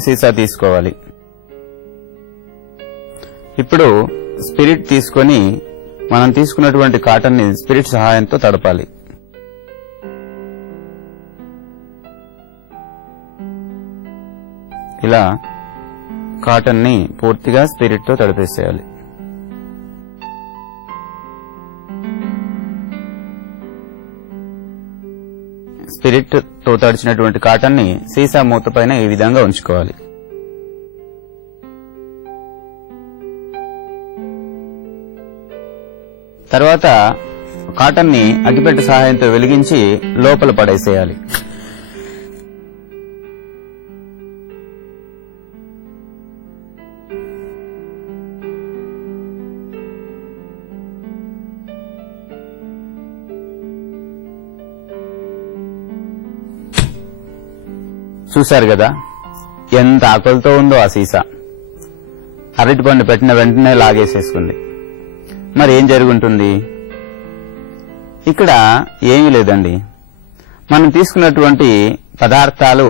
సీసా తీసుకోవాలి. ఇప్పుడు స్పిరిట్ తీసుకొని మనం తీసుకున్నటువంటి కాటన్ ని స్పిరిట్ సహాయంతో తడపాలి. ఇలా కాటన్ ని పూర్తిగా స్పిరిట్ తో తడిపేసేయాలి. స్పిరిట్ తో తడిచినటువంటి కాటన్ ని సీసా మూత పైన ఈ విధంగా ఉంచుకోవాలి. తర్వాత కాటన్ ని అగ్గిపెట్టె సహాయంతో వెలిగించి లోపల పడేసేయాలి. చూశారు కదా ఎంత ఆకలితో ఉందో ఆ సీసా. అరటిపండు పెట్టిన వెంటనే లాగేసేసుకుంది. మరి ఏం జరుగుంటుంది? ఇక్కడ ఏమీ లేదండి. మనం తీసుకున్నటువంటి పదార్థాలు